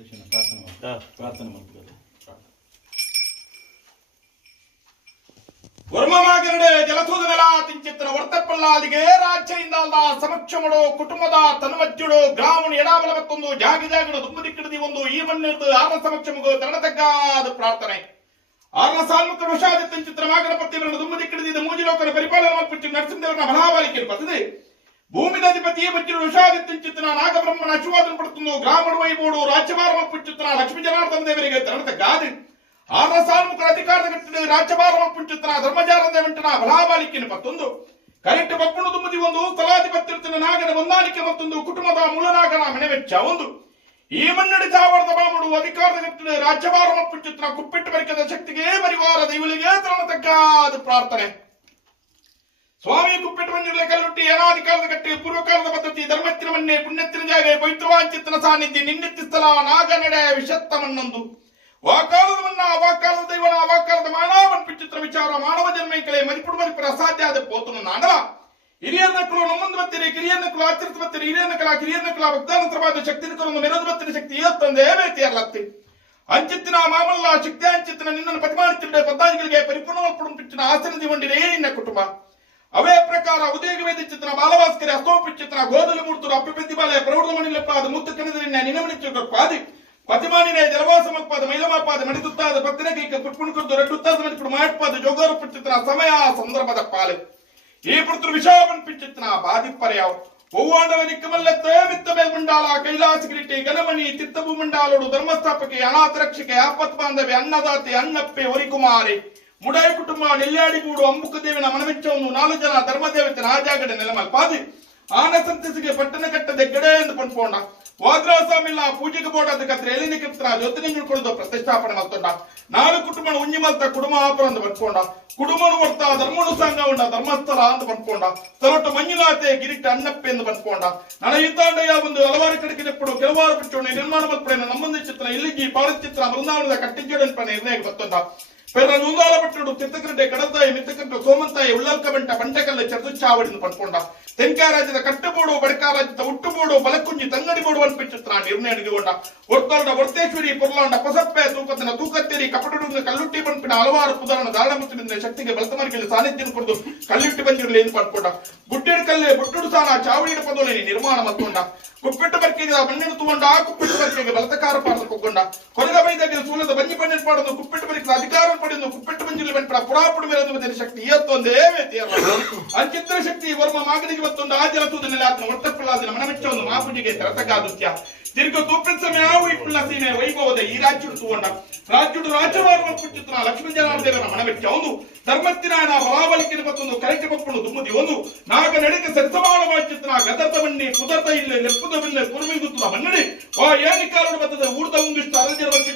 ಪ್ರಾರ್ಥನೆ ವರ್ಮಮಾಗರಡೆ ಜಲತೂದನೆಲ ತಿಂಚಿತ್ರ ವರ್ತಪಲ್ಲಾದಿಗೆ ರಾಜ್ಯದಿಂದ ಸಮಕ್ಷಮಡು ಕುಟುಂಬದ ತನ್ಮಜ್ಜುಡು ಗ್ರಾಮಣ ಎಡಾಬಲ ಮತ್ತೊಂದು ಜಾಗಜಾಗಡು ದುಂಬದಿಕ್ಕಿಡದಿ ಒಂದು ಈ ಮಣ್ಣಿರ್ದು ಆರ್ನ ಸಮಕ್ಷಮಗು ತರಣತಕ್ಕಾದ ಪ್ರಾರ್ಥನೆ ಆರ್ನ ಸಾಲ್ಮುಖ ವಶಾದಿ ತಿಂಚಿತ್ರ ಮಾಗನ ಪತ್ತಿ ದುಂಬದಿಕ್ಕಿಡದಿ ಮೂಜಿಲೋಕನ ಪರಿಪಾಲನೆ ಮಲ್ಪಿಟ್ಟು ನರಸಿಂಹದೇವರನ ಬಲಾಬಲಿಕೆ ಪತ್ತದೆ ಭೂಮಿದಾಧಿಪತಿ ಮಜ್ಜುಡು ವಶಾದಿ ತಿಂಚಿತ್ರ ನಾಗಬ್ರಹ್ಮನ ಆಶೀರ್ವಾದನ ಪಡುತ್ತುಂದು ಗ್ರಾಮಣ ವೈಭೋಡು ರಾಜ್ಯಭಾರ ಮಲ್ಪಿಚ್ಚುತ್ರ ಲಕ್ಷ್ಮೀ ಜನಾರ್ದನ ದೇವರಿಗೆ ತರಣತಕ್ಕಾದ ಆರ್ನ ಸಾಲ್ಮುಖರ ಅಧಿಕಾರದ ಗಟ್ಟಿದ ರಾಜ್ಯಭಾರ ಮಲ್ಪಿಚ್ಚುತ್ರ ಧರ್ಮಜಾರದ ವೆಂಟನ ಬಲಾಬಲಿಕೆಯನ್ನು ಮತ್ತೊಂದು ಕರೆಕ್ಟ್ ಬಪ್ಪುಣ ದುಮ್ಮದಿ ಒಂದು ಸ್ಥಳಾಧಿಪತ್ಯ ನಾಗನ ಹೊಂದಾಣಿಕೆ ಮತ್ತೊಂದು ಕುಟುಂಬದ ಮೂಲನಾಗನ ಮನೆವೆಚ್ಚ ಒಂದು ಈ ಮನ್ನಡಿ ಚಾವರದ ಬಾಮುಡು ಅಧಿಕಾರದ ಗಟ್ಟಿದ ರಾಜ್ಯಭಾರ ಮಲ್ಪಿಚ್ಚುತ್ರ ಕುಪ್ಪಿಟ್ಟು ಬರಿಕದ ಶಕ್ತಿಗೆ ಪರಿವಾರ ದೈವಲಿಗೆ ತರಣತಕ್ಕಾದ ಪ್ರಾರ್ಥನೆ ಸ್ವಾಮಿ ಕುಪ್ಪಿಟ್ಟು ಬಂದಿರಲಿ ಕಲ್ಲುಟ್ಟಿ ಏನಾಧಿಕಾರದ ಗಟ್ಟಿ ಪೂರ್ವಕಾಲದ ಪದ್ಧತಿ ಧರ್ಮತ್ತಿನ ಮನ್ನೆ ಪುಣ್ಯತ್ತಿನ ಜಾಗ ಪವಿತ್ರವಾಂಚಿತ್ತನ ಸಾನ್ನಿಧ್ಯ ನಿನ್ನೆತ್ತಿ ಸ್ಥಳ ನಾಗ ನಡೆ ವಿಷತ್ತ ಮಣ್ಣೊಂದು ವಾಕಾಲದ ಮನ್ನ ಅವಾಕಾಲದ ದೈವನ ಅವಾಕಾಲದ ಮಾನವನ್ ಪಿಚಿತ್ರ ವಿಚಾರ ಮಾನವ ಜನ್ಮೈಕಲೆ ಮರಿಪುಡು ಮರಿಪುರ ಅಸಾಧ್ಯ ಆದ ಪೋತನು ನಾಡಲ ಹಿರಿಯ ನಕ್ಕಳು ನಮ್ಮಂದು ಬತ್ತಿರಿ ಕಿರಿಯ ನಕ್ಕಳು ಆಚರಿಸ ಬತ್ತಿರಿ ಹಿರಿಯ ನಕ್ಕಳ ಭಕ್ತಾನಂತರವಾದ ಶಕ್ತಿ ನಕ್ಕಲೊಂದು ಮೆರದು ಬತ್ತಿನ ಶಕ್ತಿ ಇವತ್ತೊಂದೇ ಬೇತಿಯರ್ಲತ್ತಿ ಅಂಚಿತ್ತಿನ ಮಾಮಲ್ಲ ಶಕ್ತಿ ಅಂಚಿತ್ತಿನ ನಿನ್ನನ್ನು ಪ್ರತಿಮಾನಿಸಿರುಡೆ ಪದ್ದಾಜಿಗಳಿಗೆ ಪರಿಪೂರ್ಣ ಮಲ್ಪುಡು ಪಿಚ್ಚಿನ ಆಸನದಿ ಹೊಂದಿರೇ ನಿನ್ನ ಕುಟುಂಬ ಅವೇ ಪ್ರಕಾರ ಉದಯ ವೇದ ಚಿತ್ರ ಬಾಲಭಾಸ್ಕರ ಅಸ್ತೋಪಿ ಚಿತ್ರ ಗೋಧಲು ಮೂರ್ತರು ಅಪ್ಪಿಪೆದ್ದಿ ಬಾಲೆ ಪ್ರೌಢ ಮಣಿಲಪ್ಪಾದ ಮುತ್ತು ಕಣದ ನಿನಮಣಿಚ ಪಾದಿ ಪತಿಮಾನಿನೇ ಜಲವಾಸ ಮಲ್ಪಾದ ಮೈಲಮಾಪಾದ ಮಣಿದುತ್ತಾದ ಪತ್ತಿನಗೈಕ ಪುಟ್ಪುಣಕದ್ದು ರೆಡ್ಡುತ್ತಾದ ಮಣಿಪುಡು ಮಾಟ್ಪಾದ ಜೋಗಾರು ಪಿಚ್ಚಿತ್ರ ಸಮಯ ಸಂದರ್ಭದ ಪಾಲೆ ಈ ಪುತ್ರ ವಿಷಾಪನ್ ಪಿಚ್ಚಿತ್ರ ಬಾದಿಪ್ಪರೆಯಾವ್ ಒವ್ವಾಂಡಲ ನಿಕ್ಕಮಲ್ಲೆತ್ತೇ ಮಿತ್ತ ಮೇಲ್ಮಂಡಾಲ ಕೈಲಾಸಗಿರಿಟಿ ಗಣಮಣಿ ತಿತ್ತಬು ಮಂಡಾಲೋಡು ಧರ್ಮಸ್ಥಾಪಕೆ ಅನಾಥ ರಕ್ಷಕೆ ಆಪತ್ ಬಾಂಧವ್ಯ ಅನ್ನದಾತೆ ಅನ್ನಪ್ಪೆ ಒರಿಕುಮಾರಿ ಮುಡಾಯ ಕುಟುಂಬ ನೆಲ್ಯಾಡಿಗೂಡು ಅಂಬುಕದೇವಿನ ಮನವೆಚ್ಚವನ್ನು 4 ಜನ ಧರ್ಮದೇವತೆ ರಾಜಾಗಡೆ ನೆಲಮಲ್ಪಾದಿ ಆನ ಸಂತಸಿಗೆ ಪಟ್ಟಣ ಕಟ್ಟದೆ ಗೆಡೆ ಎಂದು ಪಂಡ್ಕೊಂಡ ವಾದ್ರಾಸಾಮಿಲ್ಲ ಪೂಜೆಗೆ ಬೋಡದ ಕತ್ರೆ ಎಲ್ಲಿನ ಕಿತ್ರ ಜೊತೆಗೆ ಕೊಡದು ಪ್ರತಿಷ್ಠಾಪನೆ ಮಲ್ತೊಂಡ 4 ಕುಟುಂಬ ಉಂಜಿ ಮಲ್ತ ಕುಡುಮ ಆಪುರ ಅಂತ ಪಂಡ್ಕೊಂಡ ಕುಡುಮನು ವರ್ತ ಧರ್ಮನು ಸಂಘ ಉಂಡ ಧರ್ಮಸ್ಥಳ ಅಂತ ಪಂಡ್ಕೊಂಡ ತರೊಟ್ಟು ಮಂಜುನಾಥೆ ಗಿರಿಟ್ಟ ಅನ್ನಪ್ಪೆ ಎಂದು ಪಂಡ್ಕೊಂಡ ನನ್ನ ಯುದ್ಧಾಂಡಯ್ಯ ಒಂದು ಹಲವಾರು ಕಡೆಗೆ ನೆಪ್ಪಡು ಕೆಲವಾರು ಪಿಚ್ಚೋಣ ನಿರ್ಮಾಣ ಮಲ್ಪಡೆ ನಮ್ಮಂದಿ ಚಿತ್ರ ಇಲ್ಲಿಗಿ ಪಾಳ ಚಿತ್ರ ಬೃಂದಾವನದ ಕಟ್ಟಿಜೋಡನ್ಪ ನಿರ್ಣಯಕ್ಕೆ ಬತ್ತೊಂಡ ಪೆರ್ರ ನೂಂದಾಲ ಪಟ್ಟುಡು ತಿರ್ತಕಂಡೆ ಕಡತಾಯಿ ಮಿತ್ತಕಂಟ ಸೋಮಂತಾಯಿ ಉಳ್ಳಲ್ಕಬಂಟ ಬಂಟಕಲ್ಲ ಚರ್ದುಚ್ಚಾವಡಿನ ಪಂಡ್ಕೊಂಡ ತೆಂಕ ರಾಜ್ಯದ ಕಟ್ಟಬೋಡು ಬಡಕ ರಾಜ್ಯದ ಉಟ್ಟುಬೋಡು ಬಲಕುಂಜಿ ತಂಗಡಿ ಬೋಡು ಅನ್ಪಿಚ್ಚಿತ್ರ ನಿರ್ಣಯಗೊಂಡ ಒರ್ತೊರಡ ವರ್ತೇಶ್ವರಿ ಪೊರ್ಲಾಂಡ ಪೊಸಪ್ಪೆ ತೂಕತನ ತೂಕತ್ತೇರಿ ಕಪಟುಡು ಕಲ್ಲುಟ್ಟಿ ಪಂಪಿನ ಹಲವಾರು ಪುದಾರಣ ಧಾರಣ ಮುತ್ತಿನ ಶಕ್ತಿಗೆ ಬಲತಮರಿಗೆ ಸಾನ್ನಿಧ್ಯ ಕೊಡದು ಕಲ್ಲುಟ್ಟಿ ಬಂದಿರಲಿ ಎಂದು ಪಂಡ್ಕೊಂಡ ಬುಡ್ಡಿನ ಕಲ್ಲೆ ಬುಟ್ಟುಡು ಸಾನ ಚಾವಡಿನ ಪದೋಲಿ ನಿರ್ಮಾಣ ಮತ್ತೊಂಡ ಕುಪ್ಪಿಟ್ಟು ಬರ್ಕೆಗೆ ಮಣ್ಣಿನ ತಗೊಂಡ ಕುಪ್ಪಿಟ್ಟು ಬರ್ಕೆಗೆ ಬಲತಕಾರ ಪಾಡಲು ಕೊಗ್ಗೊಂಡ ಕೊರಗ ಬೈದಾಗ ಸೂಲದ ಬಂಜಿ ಪಣ್ಣೆ ಪಾಡೋದು ಕುಪ್ಪಿಟ್ಟು ಬರಿಕೆ ಅಧಿಕಾರ ಪಡೆದು ಕುಪ್ಪಿಟ್ಟು ಬಂಜಿಲಿ ಬಂಟ ಪುರಾಪುಡು ಮೇಲದ ಶಕ್ತಿ ಇವತ್ತೊಂದೇ ಅಂಚಿತ್ರ ಶಕ್ತಿ ವರ್ಮ ಮಾಗನಿಗೆ ಮತ್ತೊಂದು ಆಜಲತೂದನೆಲ್ಲ ಆತನ ಒಟ್ಟಪ್ಪಲಾದಿನ ಮನಮೆಚ್ಚ ಮಾಪುಜಿಗೆ ತರತಗಾದುತ್ಯ ತಿರುಗ ತೂಪಿನ ಸಮಯ ಇಪ್ಪುಳ್ಳ ಸೀಮೆ ವೈಭವದ ಈ ರಾಜ್ಯಡು ತಗೊಂಡ ರಾಜ್ಯಡು ರಾಜ್ಯವಾರ ಪುಚ್ಚಿತ್ರ ಲಕ್ಷ್ಮೀ ಜನಾರ್ದೇವನ ಮನವೆಚ್ಚ ಒಂದು ಧರ್ಮತ್ತಿನ ಬಲಾಬಲಿಕೆ ಮತ್ತೊಂದು ಕರೆಕೆ ಬಪ್ಪುಡು ದುಮ್ಮದಿ ಒಂದು ನಾಗ ನಡೆಗೆ ಸರಿಸಮಾನ ಚಿತ್ರ ಗದರ್ದ ಬಣ್ಣಿ ಪುದರ್ದ ಇಲ್ಲೇ ನೆಪ್ಪುದ ಬೆನ್ನೆ ಕುರುಮಿಗುತ್ತದ ಮನ್ನಡಿ ಆ ಏನಿಕಾಲೋಡು ಬರ್ತದೆ ಊರ್ದ ಒಂದಿಷ್ಟು ಅರಜರ ಬಗ್ಗೆ